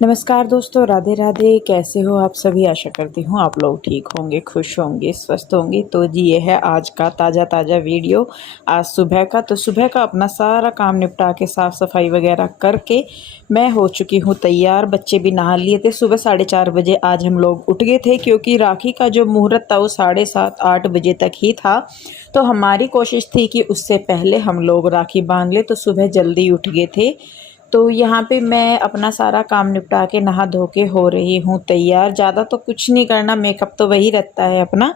नमस्कार दोस्तों, राधे राधे। कैसे हो आप सभी? आशा करती हूँ आप लोग ठीक होंगे, खुश होंगे, स्वस्थ होंगे। तो जी ये है आज का ताज़ा वीडियो। आज सुबह का सुबह का अपना सारा काम निपटा के साफ़ सफाई वगैरह करके मैं हो चुकी हूँ तैयार। बच्चे भी नहा लिए थे। सुबह 4:30 बजे आज हम लोग उठ गए थे, क्योंकि राखी का जो मुहूर्त था वो 7:30-8 बजे तक ही था। तो हमारी कोशिश थी कि उससे पहले हम लोग राखी बांध ले, तो सुबह जल्दी उठ गए थे। तो यहाँ पे मैं अपना सारा काम निपटा के नहा धो के हो रही हूँ तैयार। ज़्यादा तो कुछ नहीं करना, मेकअप तो वही रहता है अपना।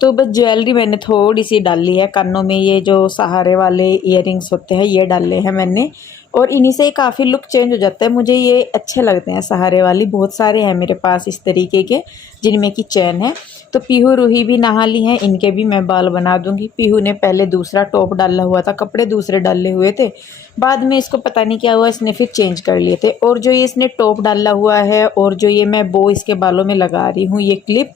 तो बस ज्वेलरी मैंने थोड़ी सी डाली है कानों में, ये जो सहारे वाले इयररिंग्स होते हैं ये डाले हैं मैंने, और इन्हीं से काफ़ी लुक चेंज हो जाता है। मुझे ये अच्छे लगते हैं सहारे वाली, बहुत सारे हैं मेरे पास इस तरीके के जिनमें की चैन है। तो पीहू रूही भी नहा ली हैं, इनके भी मैं बाल बना दूंगी। पीहू ने पहले दूसरा टॉप डाला हुआ था, कपड़े दूसरे डाले हुए थे, बाद में इसको पता नहीं क्या हुआ, इसने फिर चेंज कर लिए थे। और जो ये इसने टॉप डाला हुआ है और जो ये मैं बो इसके बालों में लगा रही हूँ, ये क्लिप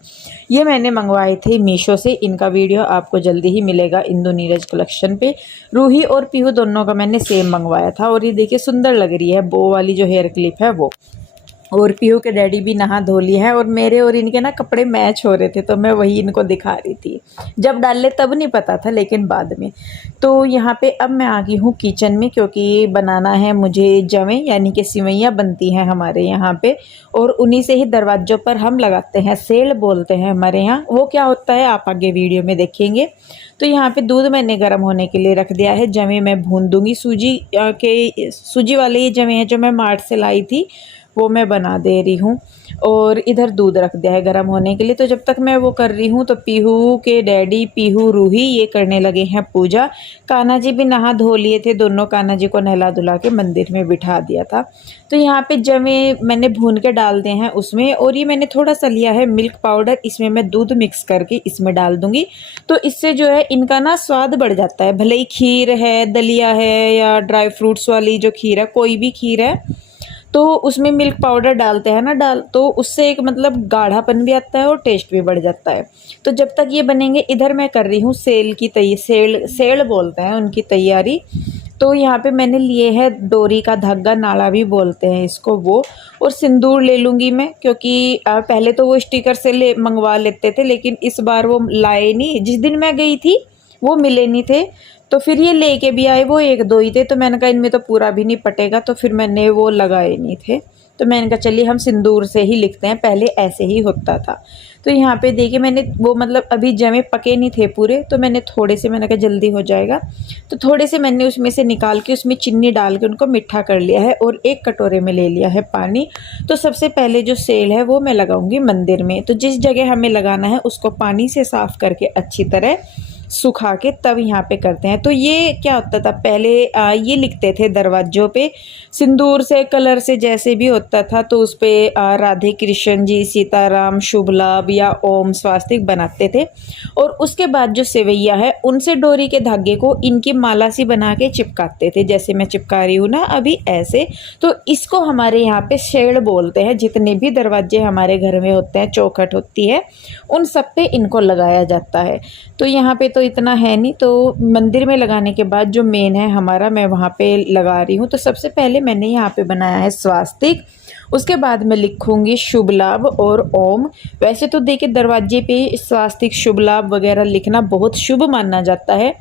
ये मैंने मंगवाए थे मीशो से। इनका वीडियो आपको जल्दी ही मिलेगा इंदु नीरज कलेक्शन पे। रूही और पीहू दोनों का मैंने सेम मंगवाया था, और ये देखिए सुंदर लग रही है बो वाली जो हेयर क्लिप है वो। और पीहू के डैडी भी नहा धो लिए हैं, और मेरे और इनके ना कपड़े मैच हो रहे थे, तो मैं वही इनको दिखा रही थी। जब डाले तब नहीं पता था, लेकिन बाद में। तो यहाँ पे अब मैं आ गई हूँ किचन में, क्योंकि बनाना है मुझे जवें, यानी कि सिवैयाँ बनती हैं हमारे यहाँ पे। और उन्हीं से ही दरवाज़ों पर हम लगाते हैं, सेल बोलते हैं हमारे यहाँ। वो क्या होता है आप आगे वीडियो में देखेंगे। तो यहाँ पे दूध मैंने गर्म होने के लिए रख दिया है। जवें मैं भून दूंगी। सूजी वाले ये जवें हैं जो मैं मार्ट से लाई थी, वो मैं बना दे रही हूँ। और इधर दूध रख दिया है गर्म होने के लिए। तो जब तक मैं वो कर रही हूँ, तो पीहू के डैडी, पीहू रूही ये करने लगे हैं पूजा। कान्हा जी भी नहा धो लिए थे, दोनों कान्हा जी को नहला धुला के मंदिर में बिठा दिया था। तो यहाँ पे जवें मैंने भून के डाल दिए हैं उसमें, और ये मैंने थोड़ा सा लिया है मिल्क पाउडर, इसमें मैं दूध मिक्स करके इसमें डाल दूंगी। तो इससे जो है इनका ना स्वाद बढ़ जाता है। भले ही खीर है, दलिया है, या ड्राई फ्रूट्स वाली जो खीर है, कोई भी खीर है, तो उसमें मिल्क पाउडर डालते हैं ना, तो उससे एक मतलब गाढ़ापन भी आता है और टेस्ट भी बढ़ जाता है। तो जब तक ये बनेंगे, इधर मैं कर रही हूँ सेल बोलते हैं उनकी तैयारी। तो यहाँ पे मैंने लिए है डोरी का धागा, नाड़ा भी बोलते हैं इसको वो। और सिंदूर ले लूँगी मैं, क्योंकि पहले तो वो स्टिकर से मंगवा लेते थे, लेकिन इस बार वो लाए नहीं। जिस दिन मैं गई थी वो मिले नहीं थे, तो फिर ये लेके भी आए, वो 1-2 ही थे। तो मैंने कहा इनमें तो पूरा भी नहीं पटेगा, तो फिर मैंने वो लगाए नहीं थे। तो मैंने कहा चलिए हम सिंदूर से ही लिखते हैं, पहले ऐसे ही होता था। तो यहाँ पे देखिए मैंने वो मतलब अभी जमे पके नहीं थे पूरे, तो मैंने थोड़े से, मैंने कहा जल्दी हो जाएगा, तो थोड़े से मैंने उसमें से निकाल के उसमें चीनी डाल के उनको मीठा कर लिया है, और एक कटोरे में ले लिया है पानी। तो सबसे पहले जो सेल है वो मैं लगाऊंगी मंदिर में। तो जिस जगह हमें लगाना है उसको पानी से साफ करके अच्छी तरह सुखा के तब यहाँ पे करते हैं। तो ये क्या होता था पहले, ये लिखते थे दरवाज़ों पे सिंदूर से, कलर से, जैसे भी होता था, तो उस पर राधे कृष्ण जी, सीताराम, शुभ लाभ या ओम स्वास्तिक बनाते थे। और उसके बाद जो सेवैया है उनसे डोरी के धागे को इनकी माला सी बना के चिपकाते थे, जैसे मैं चिपका रही हूँ ना अभी ऐसे। तो इसको हमारे यहाँ पे शेड़ बोलते हैं। जितने भी दरवाजे हमारे घर में होते हैं, चौखट होती है, उन सब पे इनको लगाया जाता है। तो यहाँ पे तो इतना है नहीं, तो मंदिर में लगाने के बाद जो मेन है हमारा, मैं वहाँ पे लगा रही हूँ। तो सबसे पहले मैंने यहाँ पे बनाया है स्वास्तिक, उसके बाद मैं लिखूंगी शुभ लाभ और ओम। वैसे तो देखिए दरवाजे पे स्वास्तिक, शुभ लाभ वगैरह लिखना बहुत शुभ माना जाता है,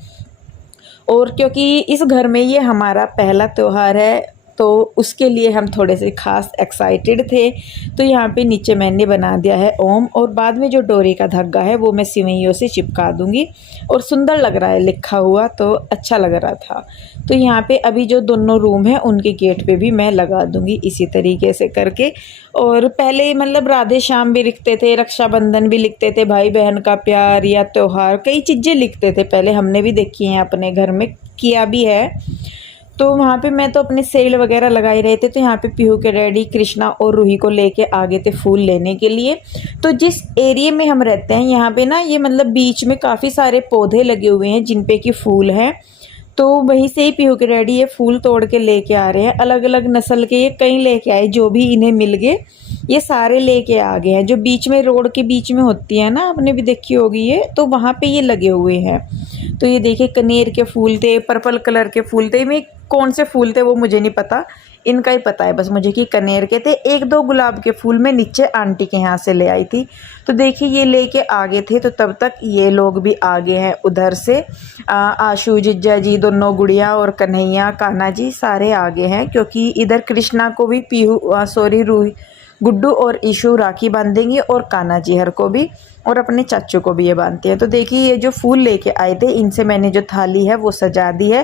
और क्योंकि इस घर में ये हमारा पहला त्यौहार है, तो उसके लिए हम थोड़े से खास एक्साइटेड थे। तो यहाँ पे नीचे मैंने बना दिया है ओम, और बाद में जो डोरी का धागा है वो मैं सिवैयों से चिपका दूंगी। और सुंदर लग रहा है लिखा हुआ, तो अच्छा लग रहा था। तो यहाँ पे अभी जो दोनों रूम है उनके गेट पे भी मैं लगा दूंगी इसी तरीके से करके। और पहले मतलब राधे श्याम भी लिखते थे, रक्षाबंधन भी लिखते थे, भाई बहन का प्यार या त्यौहार, कई चीज़ें लिखते थे पहले, हमने भी देखी हैं, अपने घर में किया भी है। तो वहाँ पे मैं तो अपने सेल वगैरह लगाए रहे थे। तो यहाँ पे पीहू के डैडी कृष्णा और रूही को लेके आ गए थे फूल लेने के लिए। तो जिस एरिया में हम रहते हैं यहाँ पे ना, ये मतलब बीच में काफ़ी सारे पौधे लगे हुए हैं जिन पे कि फूल हैं। तो वहीं से ही पीहू के डैडी ये फूल तोड़ के लेके आ रहे हैं। अलग अलग नस्ल के ये कई लेके आए, जो भी इन्हें मिल गए ये सारे लेके आ गए हैं। जो बीच में रोड के बीच में होती है ना, आपने भी देखी होगी ये, तो वहाँ पे ये लगे हुए हैं। तो ये देखिए कनेर के फूल थे, पर्पल कलर के फूल थे, में कौन से फूल थे वो मुझे नहीं पता। इनका ही पता है बस मुझे कि कनेर के थे। एक दो गुलाब के फूल मैं नीचे आंटी के यहाँ से ले आई थी। तो देखिए ये लेके आगे थे, तो तब तक ये लोग भी आगे हैं उधर से। आशू, जिज्जा जी, दोनों गुड़िया और कन्हैया, कान्हा जी सारे आगे हैं, क्योंकि इधर कृष्णा को भी रूही, गुड्डू और ईशू राखी बांधेंगे और कान्हा जी हर को भी, और अपने चाचू को भी ये बांधते हैं। तो देखिए ये जो फूल लेके आए थे, इनसे मैंने जो थाली है वो सजा दी है।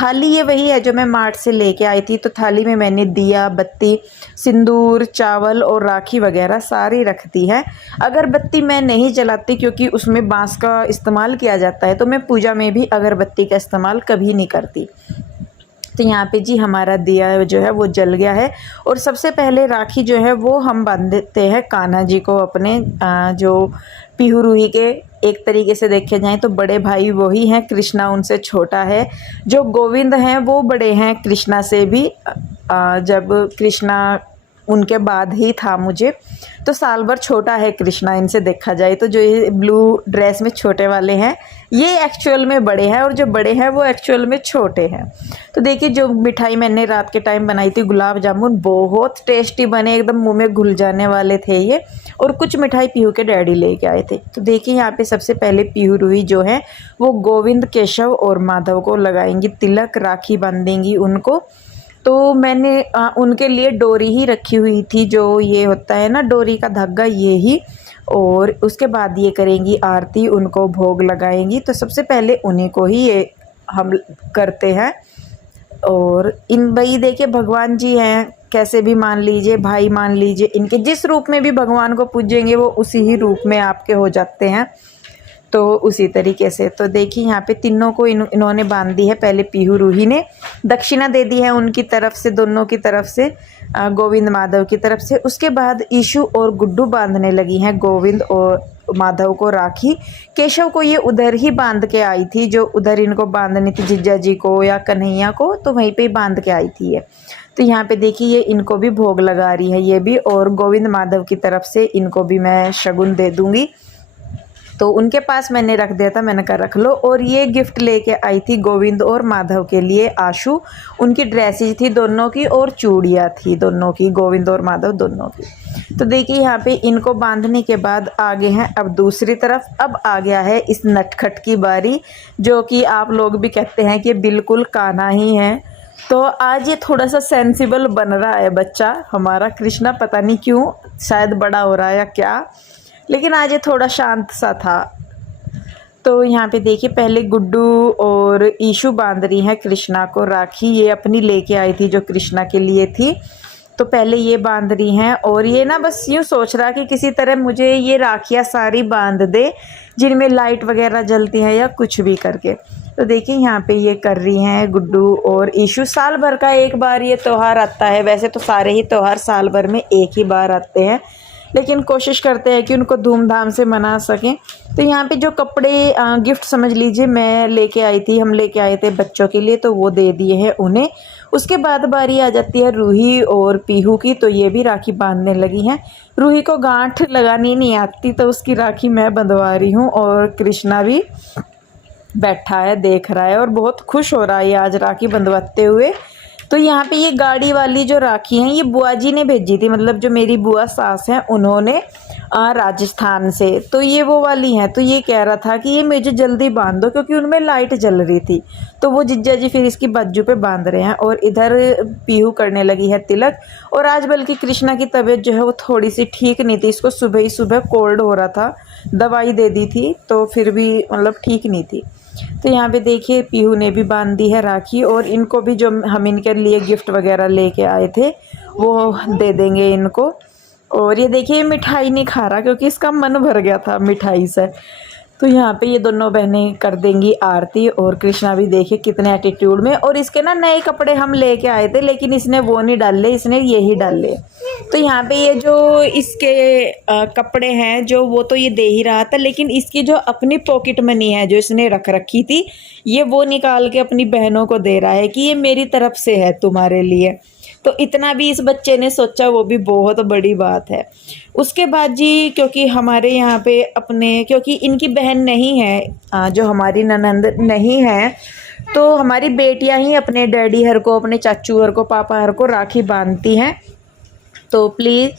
थाली ये वही है जो मैं मार्ट से लेके आई थी। तो थाली में मैंने दिया, बत्ती, सिंदूर, चावल और राखी वगैरह सारी रख दी है। अगरबत्ती मैं नहीं जलाती क्योंकि उसमें बांस का इस्तेमाल किया जाता है, तो मैं पूजा में भी अगरबत्ती का इस्तेमाल कभी नहीं करती। तो यहाँ पे जी हमारा दिया जो है वो जल गया है। और सबसे पहले राखी जो है वो हम बांध देते हैं कान्हा जी को, अपने जो पीहू रूही के एक तरीके से देखे जाएं तो बड़े भाई वही हैं, कृष्णा उनसे छोटा है। जो गोविंद हैं वो बड़े हैं कृष्णा से भी, जब कृष्णा उनके बाद ही था मुझे, तो साल भर छोटा है कृष्णा इनसे देखा जाए तो। जो ये ब्लू ड्रेस में छोटे वाले हैं ये एक्चुअल में बड़े हैं, और जो बड़े हैं वो एक्चुअल में छोटे हैं। तो देखिए जो मिठाई मैंने रात के टाइम बनाई थी, गुलाब जामुन, बहुत टेस्टी बने, एकदम मुंह में घुल जाने वाले थे ये। और कुछ मिठाई पीहू के डैडी लेके आए थे। तो देखिए यहाँ पे सबसे पहले पीहू रूही जो है वो गोविंद, केशव और माधव को लगाएंगी तिलक, राखी बांधेंगी उनको। तो मैंने उनके लिए डोरी ही रखी हुई थी, जो ये होता है ना डोरी का धागा, ये ही। और उसके बाद ये करेंगी आरती, उनको भोग लगाएंगी। तो सबसे पहले उन्हीं को ही ये हम करते हैं। और इन भाई देखिए भगवान जी हैं, कैसे भी मान लीजिए, भाई मान लीजिए, इनके जिस रूप में भी भगवान को पूजेंगे वो उसी ही रूप में आपके हो जाते हैं। तो उसी तरीके से तो देखिए यहाँ पे तीनों को इन्होंने बांध दी है। पहले पीहू रूही ने दक्षिणा दे दी है उनकी तरफ से, दोनों की तरफ से, गोविंद माधव की तरफ से। उसके बाद ईशू और गुड्डू बांधने लगी हैं गोविंद और माधव को राखी। केशव को ये उधर ही बांध के आई थी, जो उधर इनको बांधनी थी जिज्जा जी को या कन्हैया को, तो वहीं पे ही बांध के आई थी ये। तो यहाँ पे देखिए ये इनको भी भोग लगा रही है ये भी, और गोविंद माधव की तरफ से इनको भी मैं शगुन दे दूँगी। तो उनके पास मैंने रख दिया था, मैंने कहा रख लो। और ये गिफ्ट लेके आई थी गोविंद और माधव के लिए आशू, उनकी ड्रेसेज थी दोनों की, और चूड़ियाँ थी दोनों की, गोविंद और माधव दोनों की। तो देखिए यहाँ पे इनको बांधने के बाद आगे हैं अब दूसरी तरफ। अब आ गया है इस नटखट की बारी, जो कि आप लोग भी कहते हैं कि बिल्कुल कान्हा ही है। तो आज ये थोड़ा सा सेंसिबल बन रहा है बच्चा हमारा कृष्णा, पता नहीं क्यों, शायद बड़ा हो रहा है या क्या, लेकिन आज ये थोड़ा शांत सा था। तो यहाँ पे देखिए पहले गुड्डू और ईशू बांध रही हैं कृष्णा को राखी। ये अपनी लेके आई थी जो कृष्णा के लिए थी, तो पहले ये बांध रही हैं। और ये ना बस यूँ सोच रहा कि किसी तरह मुझे ये राखियाँ सारी बांध दे जिनमें लाइट वगैरह जलती है या कुछ भी करके। तो देखिए यहाँ पे ये कर रही हैं गुड्डू और ईशू। साल भर का एक बार ये त्यौहार आता है, वैसे तो सारे ही त्यौहार साल भर में एक ही बार आते हैं, लेकिन कोशिश करते हैं कि उनको धूमधाम से मना सकें। तो यहाँ पे जो कपड़े गिफ्ट समझ लीजिए मैं लेके आई थी, हम लेके आए थे बच्चों के लिए, तो वो दे दिए हैं उन्हें। उसके बाद बारी आ जाती है रूही और पीहू की, तो ये भी राखी बांधने लगी हैं। रूही को गांठ लगानी नहीं आती, तो उसकी राखी मैं बंधवा रही हूँ, और कृष्णा भी बैठा है देख रहा है और बहुत खुश हो रहा है आज राखी बंधवाते हुए। तो यहाँ पे ये गाड़ी वाली जो राखी हैं ये बुआ जी ने भेजी थी, मतलब जो मेरी बुआ सास हैं उन्होंने राजस्थान से, तो ये वो वाली हैं। तो ये कह रहा था कि ये मुझे जल्दी बांध दो, क्योंकि उनमें लाइट जल रही थी। तो वो जिज्जा जी फिर इसकी बाजू पे बांध रहे हैं, और इधर पीहू करने लगी है तिलक। और आज बल्कि कृष्णा की तबीयत जो है वो थोड़ी सी ठीक नहीं थी, इसको सुबह ही सुबह कोल्ड हो रहा था, दवाई दे दी थी तो फिर भी मतलब ठीक नहीं थी। तो यहाँ पे देखिए पीहू ने भी बांध दी है राखी, और इनको भी जो हम इनके लिए गिफ्ट वगैरह लेके आए थे वो दे देंगे इनको। और ये देखिए मिठाई नहीं खा रहा क्योंकि इसका मन भर गया था मिठाई से। तो यहाँ पे ये दोनों बहनें कर देंगी आरती, और कृष्णा भी देखिए कितने एटीट्यूड में। और इसके ना नए कपड़े हम लेके आए थे, लेकिन इसने वो नहीं डाले, इसने यही डाले। तो यहाँ पे ये जो इसके कपड़े हैं जो, वो तो ये दे ही रहा था, लेकिन इसकी जो अपनी पॉकेट मनी है जो इसने रख रखी थी, ये वो निकाल के अपनी बहनों को दे रहा है कि ये मेरी तरफ से है तुम्हारे लिए। तो इतना भी इस बच्चे ने सोचा, वो भी बहुत बड़ी बात है। उसके बाद जी क्योंकि हमारे यहाँ पे अपने, क्योंकि इनकी बहन नहीं है, जो हमारी ननंद नहीं है, तो हमारी बेटियां ही अपने डैडी हर को, अपने चाचू हर को, पापा हर को राखी बांधती हैं। तो प्लीज़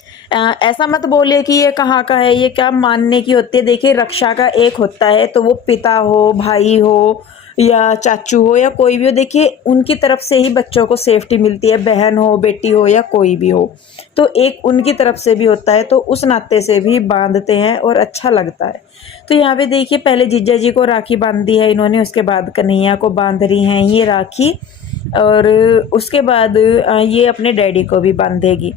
ऐसा मत बोलिए कि ये कहाँ का है, ये क्या मानने की होती है। देखिए रक्षा का एक होता है, तो वो पिता हो, भाई हो या चाचू हो या कोई भी हो, देखिए उनकी तरफ से ही बच्चों को सेफ्टी मिलती है, बहन हो, बेटी हो या कोई भी हो। तो एक उनकी तरफ से भी होता है, तो उस नाते से भी बांधते हैं और अच्छा लगता है। तो यहाँ पे देखिए पहले जीजा जी को राखी बांध दी है इन्होंने, उसके बाद कन्हैया को बांध रही हैं ये राखी, और उसके बाद ये अपने डैडी को भी बांधेगी।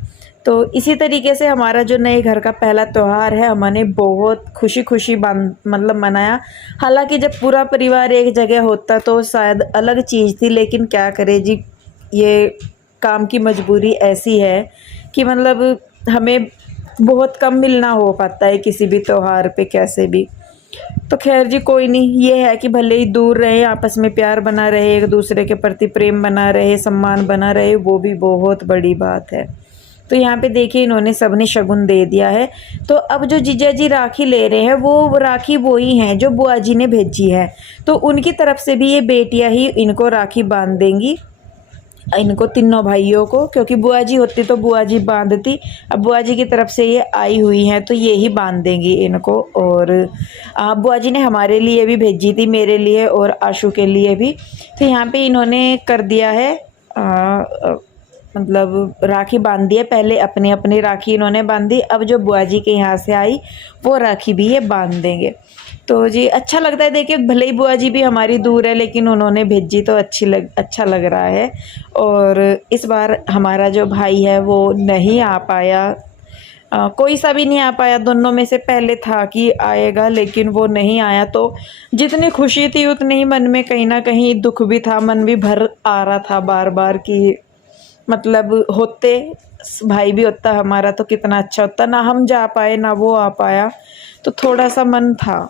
तो इसी तरीके से हमारा जो नए घर का पहला त्यौहार है हमने बहुत खुशी खुशी मतलब मनाया। हालांकि जब पूरा परिवार एक जगह होता तो शायद अलग चीज़ थी, लेकिन क्या करें जी, ये काम की मजबूरी ऐसी है कि मतलब हमें बहुत कम मिलना हो पाता है किसी भी त्यौहार पे कैसे भी। तो खैर जी कोई नहीं, ये है कि भले ही दूर रहे, आपस में प्यार बना रहे, एक दूसरे के प्रति प्रेम बना रहे, सम्मान बना रहे, वो भी बहुत बड़ी बात है। तो यहाँ पे देखिए इन्होंने सबने शगुन दे दिया है। तो अब जो जीजा जी राखी ले रहे हैं वो राखी वो ही हैं जो बुआ जी ने भेजी है, तो उनकी तरफ से भी ये बेटियां ही इनको राखी बांध देंगी, इनको तीनों भाइयों को। क्योंकि बुआ जी होती तो बुआ जी बांधती, अब बुआ जी की तरफ से ये आई हुई हैं तो ये ही बांध देंगी इनको। और बुआ जी ने हमारे लिए भी भेजी थी, मेरे लिए और आशु के लिए भी। तो यहाँ पे इन्होंने कर दिया है मतलब राखी बांध दी है। पहले अपनी अपनी राखी इन्होंने बांधी, अब जो बुआ जी के यहाँ से आई वो राखी भी ये बांध देंगे। तो जी अच्छा लगता है, देखिए भले ही बुआ जी भी हमारी दूर है लेकिन उन्होंने भेजी तो अच्छा लग रहा है। और इस बार हमारा जो भाई है वो नहीं आ पाया, कोई सा भी नहीं आ पाया, दोनों में से पहले था कि आएगा लेकिन वो नहीं आया। तो जितनी खुशी थी उतनी ही मन में कहीं ना कहीं दुख भी था, मन भी भर आ रहा था बार बार कि मतलब होते भाई भी होता हमारा तो कितना अच्छा होता, ना हम जा पाए ना वो आ पाया, तो थोड़ा सा मन था।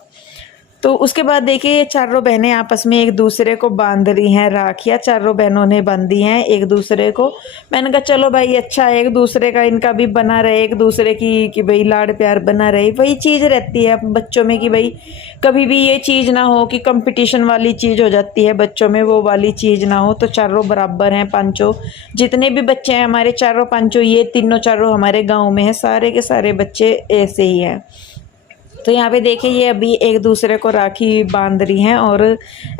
तो उसके बाद देखिए ये चारों बहनें आपस में एक दूसरे को बांध रही हैं राखियाँ, चारों बहनों ने बांधी हैं एक दूसरे को। मैंने कहा चलो भाई अच्छा है, एक दूसरे का इनका भी बना रहे, एक दूसरे की कि भाई लाड़ प्यार बना रहे। वही चीज़ रहती है बच्चों में कि भाई कभी भी ये चीज़ ना हो कि कंपटीशन वाली चीज़ हो जाती है बच्चों में, वो वाली चीज़ ना हो। तो चारों बराबर हैं, पांचों जितने भी बच्चे हैं हमारे, चारों पांचों, ये तीनों चारों हमारे गाँव में है, सारे के सारे बच्चे ऐसे ही हैं। तो यहाँ पे देखिए ये अभी एक दूसरे को राखी बांध रही हैं और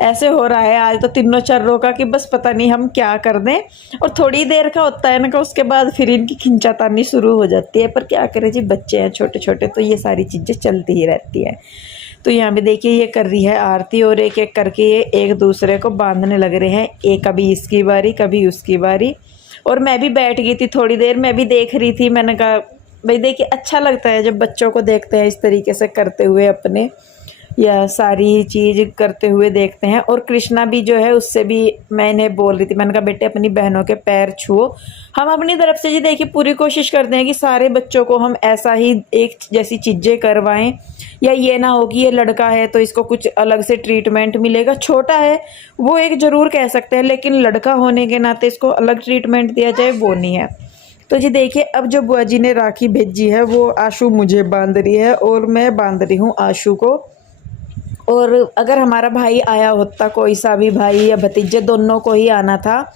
ऐसे हो रहा है आज तो तीनों चारों का कि बस पता नहीं हम क्या कर दें। और थोड़ी देर का होता है ना, उसके बाद फिर इनकी खिंचातानी शुरू हो जाती है, पर क्या करें जी, बच्चे हैं छोटे छोटे तो ये सारी चीज़ें चलती ही रहती है। तो यहाँ पे देखिए ये कर रही है आरती और एक एक करके ये एक दूसरे को बांधने लग रहे हैं, एक कभी इसकी बारी कभी उसकी बारी। और मैं भी बैठ गई थी थोड़ी देर, मैं भी देख रही थी, मैंने कहा भाई देखिए अच्छा लगता है जब बच्चों को देखते हैं इस तरीके से करते हुए अपने, या सारी चीज़ करते हुए देखते हैं। और कृष्णा भी जो है उससे भी मैंने बोल रही थी, मैंने कहा बेटे अपनी बहनों के पैर छुओ। हम अपनी तरफ से जी देखिए पूरी कोशिश करते हैं कि सारे बच्चों को हम ऐसा ही एक जैसी चीज़ें करवाएं, या ये ना हो कि ये लड़का है तो इसको कुछ अलग से ट्रीटमेंट मिलेगा, छोटा है वो एक ज़रूर कह सकते हैं, लेकिन लड़का होने के नाते इसको अलग ट्रीटमेंट दिया जाए वो नहीं है। तो जी देखिए अब जो बुआ जी ने राखी भेजी है वो आशु मुझे बांध रही है और मैं बांध रही हूँ आशु को। और अगर हमारा भाई आया होता, कोई सा भी भाई या भतीजे, दोनों को ही आना था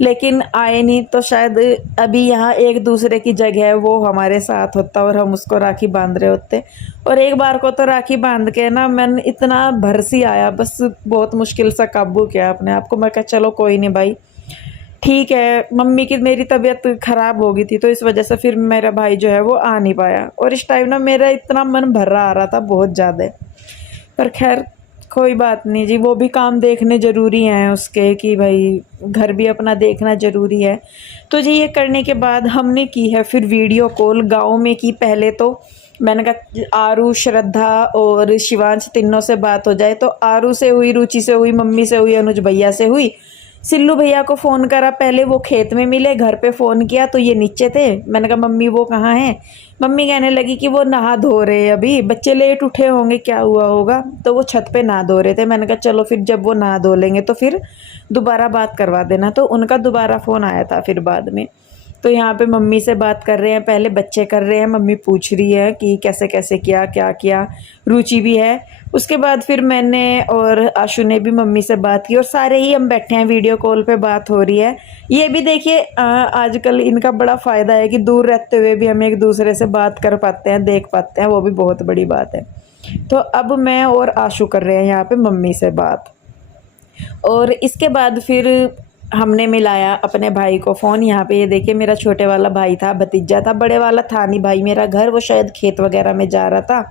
लेकिन आए नहीं, तो शायद अभी यहाँ एक दूसरे की जगह वो हमारे साथ होता और हम उसको राखी बांध रहे होते। और एक बार को तो राखी बांध के ना मन इतना भरसी आया, बस बहुत मुश्किल सा काबू किया अपने आप को। मैं कहा चलो कोई नहीं भाई ठीक है, मम्मी की मेरी तबीयत ख़राब हो गई थी तो इस वजह से फिर मेरा भाई जो है वो आ नहीं पाया, और इस टाइम ना मेरा इतना मन भरा आ रहा था बहुत ज़्यादा। पर खैर कोई बात नहीं जी, वो भी काम देखने ज़रूरी हैं उसके कि भाई घर भी अपना देखना ज़रूरी है। तो जी ये करने के बाद हमने की है फिर वीडियो कॉल गाँव में की। पहले तो मैंने कहा आरू, श्रद्धा और शिवांश तीनों से बात हो जाए, तो आरू से हुई, रुचि से हुई, मम्मी से हुई, अनुज भैया से हुई। सिल्लू भैया को फ़ोन करा पहले, वो खेत में मिले, घर पे फ़ोन किया तो ये नीचे थे। मैंने कहा मम्मी वो कहाँ हैं? मम्मी कहने लगी कि वो नहा धो रहे हैं, अभी बच्चे लेट उठे होंगे क्या हुआ होगा, तो वो छत पे नहा धो रहे थे। मैंने कहा चलो फिर जब वो नहा धो लेंगे तो फिर दोबारा बात करवा देना, तो उनका दोबारा फ़ोन आया था फिर बाद में। तो यहाँ पे मम्मी से बात कर रहे हैं, पहले बच्चे कर रहे हैं, मम्मी पूछ रही है कि कैसे कैसे किया, क्या किया, रुचि भी है। उसके बाद फिर मैंने और आशु ने भी मम्मी से बात की और सारे ही हम बैठे हैं, वीडियो कॉल पे बात हो रही है। ये भी देखिए आजकल इनका बड़ा फ़ायदा है कि दूर रहते हुए भी हम एक दूसरे से बात कर पाते हैं, देख पाते हैं, वो भी बहुत बड़ी बात है। तो अब मैं और आशु कर रहे हैं यहाँ पे मम्मी से बात। और इसके बाद फिर हमने मिलाया अपने भाई को फ़ोन। यहाँ पे ये देखिए मेरा छोटे वाला भाई था, भतीजा था, बड़े वाला था नहीं भाई मेरा घर, वो शायद खेत वगैरह में जा रहा था।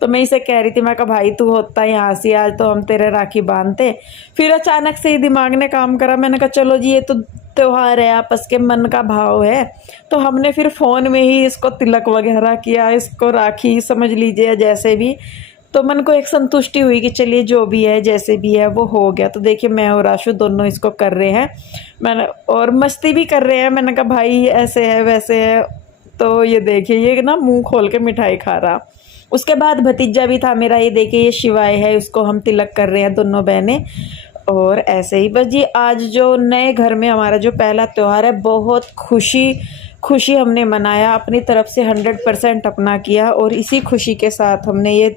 तो मैं इसे कह रही थी, मैं कहा भाई तू होता यहाँ से, आज तो हम तेरे राखी बांधते। फिर अचानक से ही दिमाग ने काम करा, मैंने कहा चलो जी ये तो त्योहार है, आपस के मन का भाव है। तो हमने फिर फ़ोन में ही इसको तिलक वगैरह किया, इसको राखी समझ लीजिए जैसे भी। तो मन को एक संतुष्टि हुई कि चलिए जो भी है जैसे भी है वो हो गया। तो देखिए मैं और आशु दोनों इसको कर रहे हैं, मैंने और मस्ती भी कर रहे हैं। मैंने कहा भाई ऐसे है वैसे है। तो ये देखिए ये ना मुंह खोल के मिठाई खा रहा। उसके बाद भतीजा भी था मेरा, ये देखिए ये शिवाय है, उसको हम तिलक कर रहे हैं दोनों बहनें। और ऐसे ही बस जी आज जो नए घर में हमारा जो पहला त्यौहार है, बहुत खुशी हमने मनाया, अपनी तरफ से 100% अपना किया और इसी खुशी के साथ हमने ये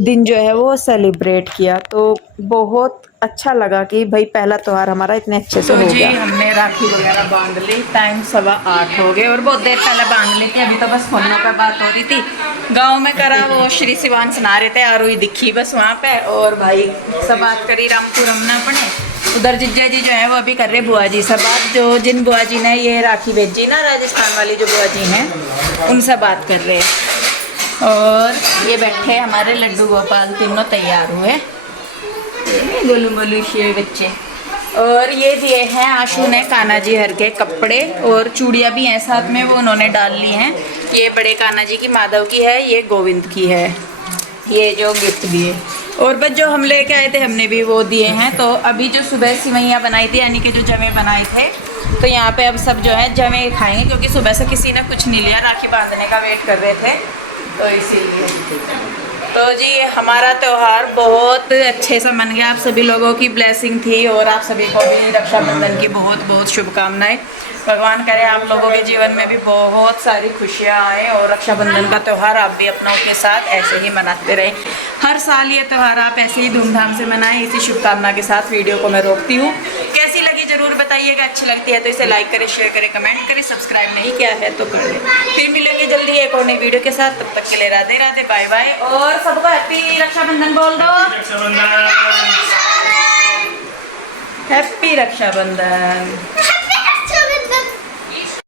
दिन जो है वो सेलिब्रेट किया। तो बहुत अच्छा लगा कि भाई पहला त्यौहार हमारा इतने अच्छे से हो गया। हमने राखी वगैरह बांध ली, टाइम 8:15 हो गए और बहुत देर पहले बांध ली थी, अभी तो बस फोनों पर बात हो रही थी। गांव में करा वो श्री शिवान सुना रहे थे, आरुई दिखी बस वहाँ पे, और भाई सब बात करी, रामपुर रमना पड़े। उधर जिज्जा जी जो है वो अभी कर रहे बुआ जी से बात, जो जिन बुआ जी ने ये राखी भेजी ना राजस्थान वाली जो बुआ जी हैं उनसे बात कर रहे हैं। और ये बैठे हमारे लड्डू गोपाल तीनों तैयार हुए, गोलू गोलू शे बच्चे। और ये दिए हैं आशु ने कान्हा जी हर के कपड़े, और चूड़ियाँ भी हैं साथ में, वो उन्होंने डाल ली हैं। ये बड़े कान्हा जी की माधव की है, ये गोविंद की है, ये जो गिफ्ट दिए। और बस जो हम लेके आए थे हमने भी वो दिए हैं। तो अभी जो सुबह सिवैयाँ बनाई थी यानी कि जो जवे बनाए थे, तो यहाँ पे अब सब जो है जवे खाएंगे, क्योंकि सुबह से किसी ने कुछ नहीं लिया, राखी बांधने का वेट कर रहे थे, तो इसीलिए। तो जी हमारा त्यौहार बहुत अच्छे से मन गया, आप सभी लोगों की ब्लेसिंग थी और आप सभी को भी रक्षाबंधन की बहुत बहुत शुभकामनाएं। भगवान करे आप लोगों के जीवन में भी बहुत सारी खुशियाँ आए और रक्षाबंधन का त्यौहार आप भी अपनों के साथ ऐसे ही मनाते रहें। हर साल ये त्यौहार आप ऐसे ही धूमधाम से मनाएं, इसी शुभकामना के साथ वीडियो को मैं रोकती हूँ। कैसी लगी ज़रूर बताइएगा, अच्छी लगती है तो इसे लाइक करें, शेयर करें, कमेंट करें, सब्सक्राइब नहीं किया है तो कर लें। फिर मिलेंगे जल्दी एक और नई वीडियो के साथ, तब तक के लिए राधे राधे, बाय बाय, और सबको हैप्पी रक्षाबंधन बोल दो। हैप्पी रक्षाबंधन।